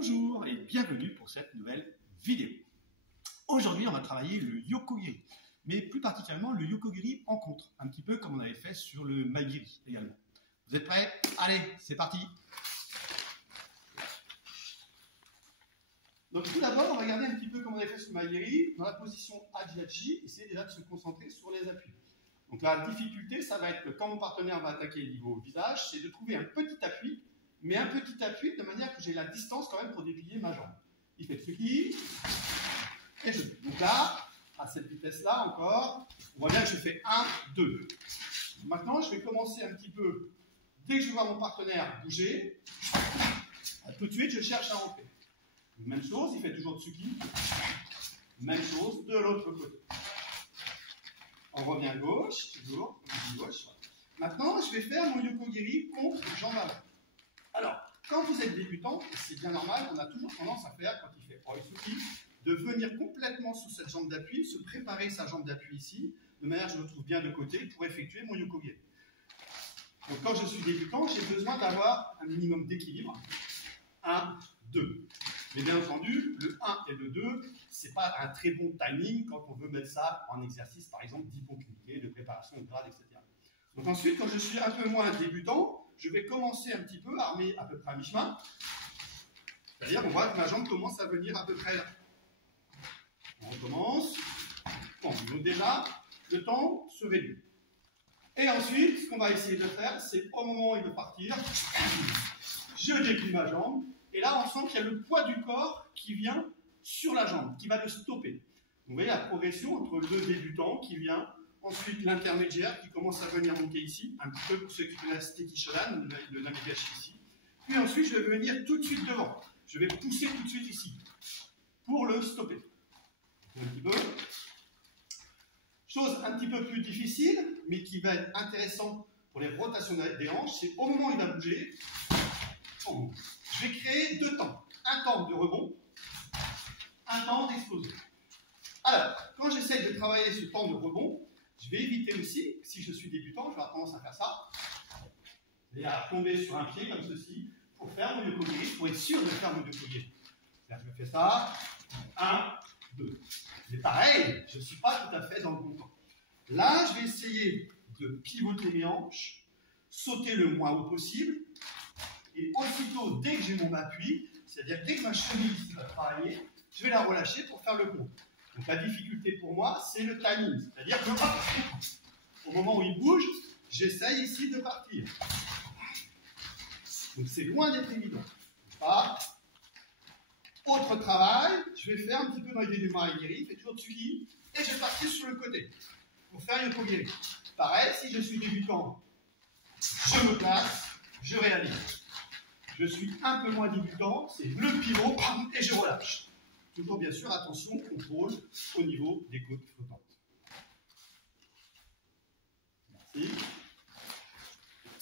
Bonjour et bienvenue pour cette nouvelle vidéo. Aujourd'hui, on va travailler le Yokogiri, mais plus particulièrement le Yokogiri en contre, un petit peu comme on avait fait sur le Maigiri également. Vous êtes prêts? Allez, c'est parti! Donc tout d'abord, on va regarder un petit peu comme on avait fait sur le Maigiri, dans la position Ajiachi, essayez déjà de se concentrer sur les appuis. Donc la difficulté, ça va être que quand mon partenaire va attaquer le niveau visage, c'est de trouver un petit appui, mais un petit appui de manière que j'ai la distance quand même pour déplier ma jambe. Il fait tsuki, et je. Donc là, à cette vitesse-là encore, on voit bien que je fais 1, 2. Maintenant, je vais commencer un petit peu, dès que je vois mon partenaire bouger, tout de suite, je cherche à rentrer. Même chose, il fait toujours tsuki. Même chose de l'autre côté. On revient gauche, toujours, gauche. Maintenant, je vais faire mon Yokogiri contre jambe avant. Alors, quand vous êtes débutant, c'est bien normal, on a toujours tendance à faire, quand il fait Oitsuki, de venir complètement sous cette jambe d'appui, se préparer sa jambe d'appui ici, de manière que je le trouve bien de côté pour effectuer mon Yokogiri. Donc quand je suis débutant, j'ai besoin d'avoir un minimum d'équilibre. 1, 2. Mais bien entendu, le 1 et le 2, ce n'est pas un très bon timing quand on veut mettre ça en exercice, par exemple, d'hypoculité, de préparation de grade, etc. Donc ensuite, quand je suis un peu moins débutant, je vais commencer un petit peu, armé à peu près à mi-chemin. C'est-à-dire qu'on voit que ma jambe commence à venir à peu près là. On recommence. Bon, donc déjà, le temps se réduit. Et ensuite, ce qu'on va essayer de faire, c'est au moment où il veut partir, je déplie ma jambe. Et là, on sent qu'il y a le poids du corps qui vient sur la jambe, qui va le stopper. Vous voyez la progression entre le débutant qui vient, ensuite l'intermédiaire qui commence à venir monter ici, un petit peu pour ceux qui connaissent Teki Shodan, le Namegashi ici. Puis ensuite, je vais venir tout de suite devant. Je vais pousser tout de suite ici pour le stopper. Un petit peu. Chose un petit peu plus difficile, mais qui va être intéressante pour les rotations des hanches, c'est au moment où il va bouger, je vais créer deux temps. Un temps de rebond, un temps d'explosion. Alors, quand j'essaie de travailler ce temps de rebond, je vais éviter aussi, si je suis débutant, je vais avoir tendance à faire ça, et à tomber sur un pied comme ceci, pour faire mon Yokogiri, pour être sûr de faire mon Yokogiri. C'est-à-dire, je fais ça, 1, 2. Mais pareil, je ne suis pas tout à fait dans le bon temps. Là, je vais essayer de pivoter mes hanches, sauter le moins haut possible, et aussitôt, dès que j'ai mon appui, c'est-à-dire dès que ma cheville ici va travailler, je vais la relâcher pour faire le pont. Donc la difficulté pour moi, c'est le timing. C'est-à-dire que au moment où il bouge, j'essaye ici de partir. Donc c'est loin d'être évident. Pas. Autre travail, je vais faire un petit peu dans l'idée du Maigiri, fait toujours tsuki, et je vais partir sur le côté pour faire Yokogiri. Pareil, si je suis débutant, je me place, je réalise. Je suis un peu moins débutant, c'est le pivot, et je relâche. Toujours bien sûr, attention, contrôle au niveau des côtes flottantes. Merci.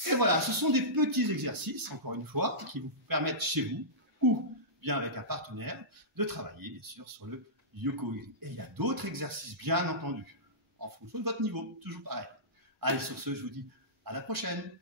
Et voilà, ce sont des petits exercices, encore une fois, qui vous permettent chez vous, ou bien avec un partenaire, de travailler, bien sûr, sur le Yokogiri. Et il y a d'autres exercices, bien entendu, en fonction de votre niveau, toujours pareil. Allez, sur ce, je vous dis à la prochaine.